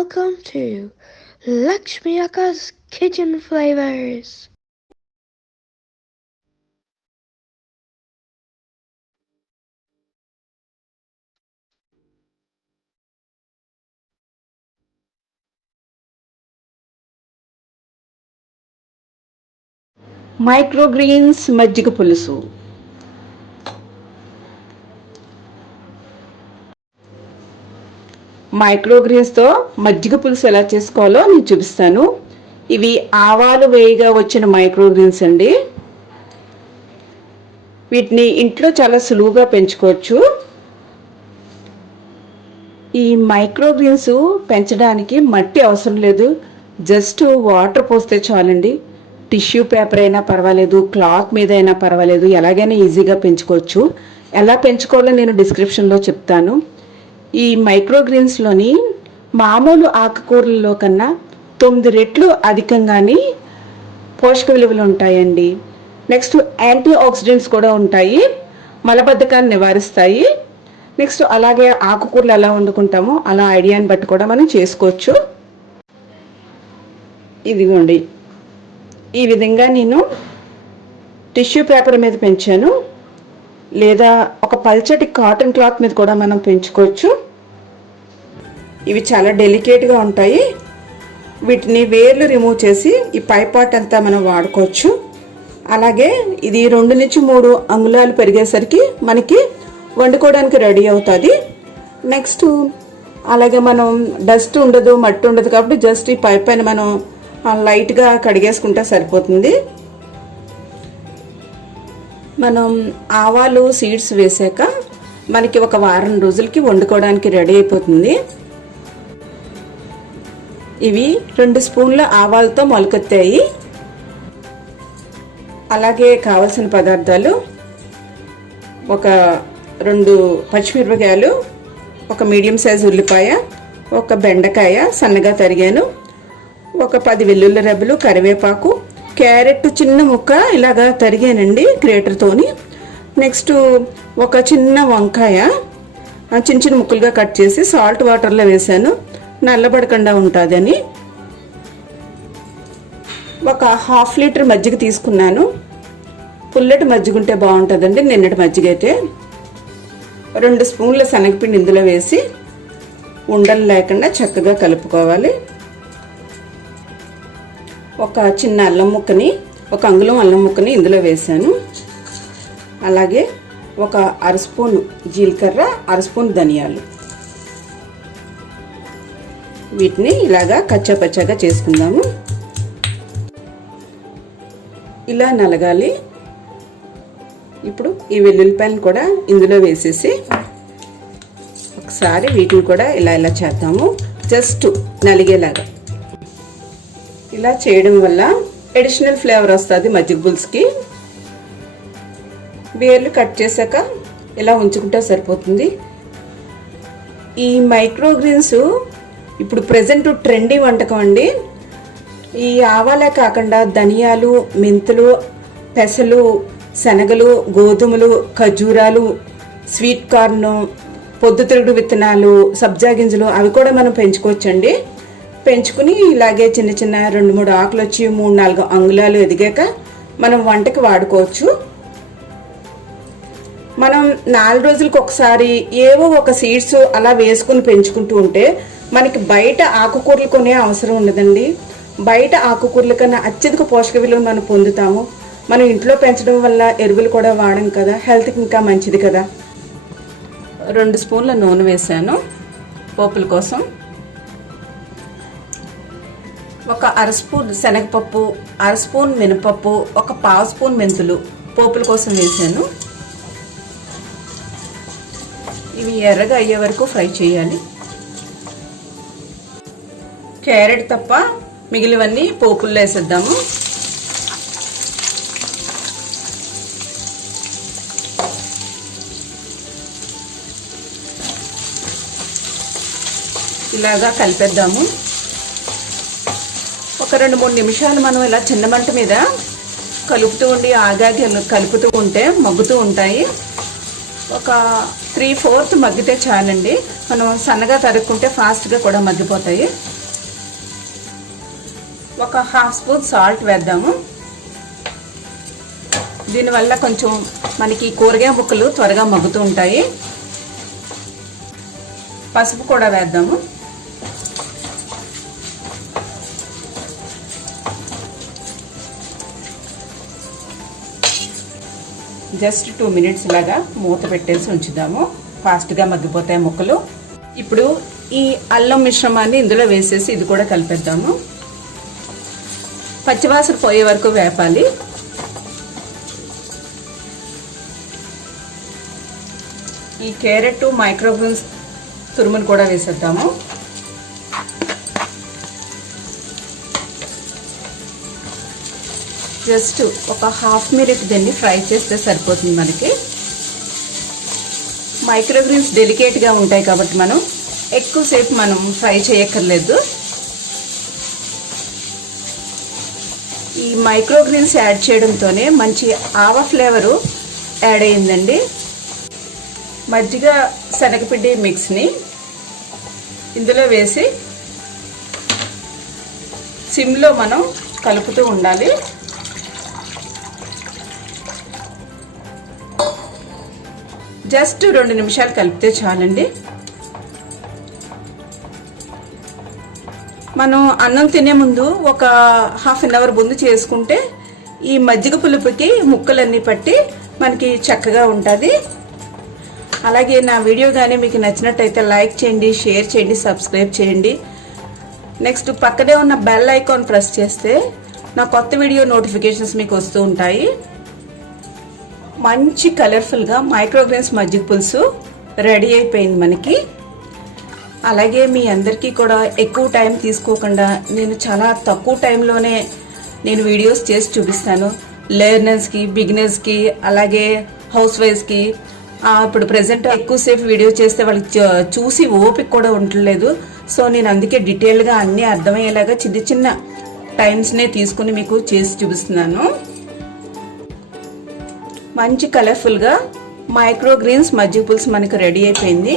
welcome to Lakshmi Aka's Kitchen Flavors. Microgreens మజ్జిగ పులుసు మైక్రోగ్రీన్స్తో మజ్జిగ పులుసు ఎలా చేసుకోవాలో నేను చూపిస్తాను. ఇవి ఆవాలు వేయిగా వచ్చిన మైక్రోగ్రీన్స్ అండి. వీటిని ఇంట్లో చాలా సులువుగా పెంచుకోవచ్చు. ఈ మైక్రోగ్రీన్స్ పెంచడానికి మట్టి అవసరం లేదు. జస్ట్ వాటర్ పోస్తే చాలండి. టిష్యూ పేపర్ అయినా పర్వాలేదు క్లాత్ మీద అయినా పర్వాలేదు ఎలాగైనా ఈజీగా పెంచుకోవచ్చు. ఎలా పెంచుకోవాలో నేను డిస్క్రిప్షన్లో చెప్తాను. ఈ మైక్రోగ్రీన్స్లోని మామూలు ఆకుకూరలలో కన్నా తొమ్మిది రెట్లు అధికంగానే పోషక విలువలు ఉంటాయండి. నెక్స్ట్ యాంటీ ఆక్సిడెంట్స్ కూడా ఉంటాయి. మలబద్ధకాన్ని నివారిస్తాయి. నెక్స్ట్ అలాగే ఆకుకూరలు ఎలా వండుకుంటామో అలా ఐడియాని బట్టి కూడా మనం చేసుకోవచ్చు. ఇదిగోండి. ఈ విధంగా నేను టిష్యూ పేపర్ మీద పెంచాను. లేదా ఒక పల్చటి కాటన్ క్లాత్ మీద కూడా మనం పెంచుకోవచ్చు. ఇవి చాలా డెలికేట్గా ఉంటాయి. వీటిని వేర్లు రిమూవ్ చేసి ఈ పై పార్ట్ అంతా మనం వాడుకోవచ్చు. అలాగే ఇది రెండు నుంచి మూడు అంగుళాలు పెరిగేసరికి మనకి వండుకోవడానికి రెడీ అవుతుంది. నెక్స్ట్ అలాగే మనం డస్ట్ ఉండదు మట్టి ఉండదు కాబట్టి జస్ట్ ఈ పై పైన మనం లైట్గా కడిగేసుకుంటే సరిపోతుంది. మనం ఆవాలు సీడ్స్ వేసాక మనకి ఒక వారం రోజులకి వండుకోవడానికి రెడీ అయిపోతుంది. ఇవి రెండు స్పూన్ల ఆవాలతో మొలకెత్తాయి. అలాగే కావలసిన పదార్థాలు ఒక రెండు పచ్చిమిరపకాయలు ఒక మీడియం సైజు ఉల్లిపాయ ఒక బెండకాయ సన్నగా తరిగాను. ఒక పది వెల్లుల్లి రెబ్బలు కరివేపాకు క్యారెట్ చిన్న ముక్క ఇలాగా తరిగానండి గ్రేటర్తోని. నెక్స్ట్ ఒక చిన్న వంకాయ చిన్న చిన్న ముక్కలుగా కట్ చేసి సాల్ట్ వాటర్లో వేసాను. నల్లబడకుండా ఉంటుందని ఒక హాఫ్ లీటర్ మజ్జిగ తీసుకున్నాను. పుల్లటి మజ్జిగ ఉంటే బాగుంటుందండి నిన్నటి మజ్జిగ అయితే రెండు స్పూన్ల శనగపిండి ఇందులో వేసి ఉండలు లేకుండా చక్కగా కలుపుకోవాలి. ఒక చిన్న అల్లం ముక్కని ఒక అంగుళం అల్లం ముక్కని ఇందులో వేసాను. అలాగే ఒక అర స్పూన్ జీలకర్ర అర స్పూన్ ధనియాలు. వీటిని ఇలాగా కచ్చాపచ్చాగా చేసుకుందాము. ఇలా నలగాలి. ఇప్పుడు ఈ వెల్లుల్లిపాయలను కూడా ఇందులో వేసేసి ఒకసారి వీటిని కూడా ఇలా ఇలా చేద్దాము. జస్ట్ నలిగేలాగా. ఇలా చేయడం వల్ల అడిషనల్ ఫ్లేవర్ వస్తుంది మజ్జిగ పులుసుకి. వేర్లు కట్ చేశాక ఇలా ఉంచుకుంటే సరిపోతుంది. ఈ మైక్రోగ్రీన్స్ ఇప్పుడు ప్రజెంట్ ట్రెండీ వంటకం అండి. ఈ ఆవాలే కాకుండా ధనియాలు మెంతులు పెసలు శనగలు గోధుమలు ఖర్జూరాలు స్వీట్ కార్న్ పొద్దుతిరుగుడు విత్తనాలు సబ్జా గింజలు అవి కూడా మనం పెంచుకోవచ్చండి. పెంచుకుని ఇలాగే చిన్న చిన్న రెండు మూడు ఆకులు వచ్చి మూడు నాలుగు అంగుళాలు ఎదిగాక మనం వంటకి వాడుకోవచ్చు. మనం నాలుగు రోజులకు ఒకసారి ఏవో ఒక సీడ్స్ అలా వేసుకుని పెంచుకుంటూ ఉంటే మనకి బయట ఆకుకూరలు కొనే అవసరం ఉండదండి. బయట ఆకుకూరల కన్నా అత్యధిక పోషక విలువలు మనం పొందుతాము. మనం ఇంట్లో పెంచడం వల్ల ఎరువులు కూడా వాడం కదా. హెల్త్కి ఇంకా మంచిది కదా. రెండు స్పూన్ల నూనె వేసాను. పోపుల కోసం. ఒక అర స్పూన్ శనగపప్పు అర స్పూన్ మినపప్పు ఒక పావు స్పూన్ మెంతులు పోపుల కోసం వేసాను. ఇవి ఎర్రగా అయ్యే వరకు ఫ్రై చేయాలి. క్యారెట్ తప్ప మిగిలివన్నీ పోపుల్లో వేసేద్దాము. ఇలాగా కలిపేద్దాము. ఒక రెండు మూడు నిమిషాలు మనం ఇలా చిన్న మంట మీద కలుపుతూ ఉండి ఆగాగి కలుపుతూ ఉంటే మగ్గుతూ ఉంటాయి. ఒక త్రీ ఫోర్త్ మగ్గితే చాలండి. మనం సన్నగా తరుక్కుంటే ఫాస్ట్గా కూడా మగ్గిపోతాయి. ఒక హాఫ్ స్పూన్ సాల్ట్ వేద్దాము. దీనివల్ల కొంచెం మనకి కూరగాయ ముక్కలు త్వరగా మగ్గుతూ ఉంటాయి. పసుపు కూడా వేద్దాము. జస్ట్ టూ మినిట్స్ లాగా మూత పెట్టేసి ఉంచుదాము. ఫాస్ట్గా మగ్గిపోతాయి ముక్కలు. ఇప్పుడు ఈ అల్లం మిశ్రమాన్ని ఇందులో వేసేసి ఇది కూడా కలిపేద్దాము. పచ్చివాసన పోయే వరకు వేపాలి. ఈ క్యారెట్ మైక్రోగ్రీన్స్ తురుమును కూడా వేసేద్దాము. జస్ట్ ఒక హాఫ్ మినిట్ దీన్ని ఫ్రై చేస్తే సరిపోతుంది మనకి. మైక్రోగ్రీన్స్ డెలికేట్గా ఉంటాయి కాబట్టి మనం ఎక్కువసేపు మనం ఫ్రై చేయక్కర్లేదు. ఈ మైక్రోగ్రీన్స్ యాడ్ చేయడంతోనే మంచి ఆవ ఫ్లేవరు యాడ్ అయిందండి. మజ్జిగ శనగపిండి మిక్స్ని ఇందులో వేసి సిమ్లో మనం కలుపుతూ ఉండాలి. జస్ట్ రెండు నిమిషాలు కలిపితే చాలండి. మనం అన్నం తినే ముందు ఒక హాఫ్ అన్ అవర్ ముందు చేసుకుంటే ఈ మజ్జిగ పులుపుకి ముక్కలన్నీ పట్టి మనకి చక్కగా ఉంటుంది. అలాగే నా వీడియో కానీ మీకు నచ్చినట్టయితే లైక్ చేయండి షేర్ చేయండి సబ్స్క్రైబ్ చేయండి. నెక్స్ట్ పక్కనే ఉన్న బెల్ ఐకాన్ ప్రెస్ చేస్తే నా కొత్త వీడియో నోటిఫికేషన్స్ మీకు వస్తూ ఉంటాయి. మంచి కలర్ఫుల్గా మైక్రోగ్రెయిన్స్ మజ్జిగ పులుసు రెడీ అయిపోయింది మనకి. అలాగే మీ అందరికీ కూడా ఎక్కువ టైం తీసుకోకుండా నేను చాలా తక్కువ టైంలోనే నేను వీడియోస్ చేసి చూపిస్తాను. లెర్నర్స్కి బిగినర్స్కి అలాగే హౌస్ వైఫ్స్కి ఇప్పుడు ప్రజెంట్ ఎక్కువసేపు వీడియో చేస్తే వాళ్ళకి చూసి ఓపిక కూడా ఉండలేదు సో నేను అందుకే డీటెయిల్గా అన్నీ అర్థమయ్యేలాగా చిన్న చిన్న టైమ్స్నే తీసుకుని మీకు చేసి చూపిస్తున్నాను. మంచి కలర్ఫుల్గా మైక్రో గ్రీన్స్ మజ్జిగ పులుసు మనకు రెడీ అయిపోయింది.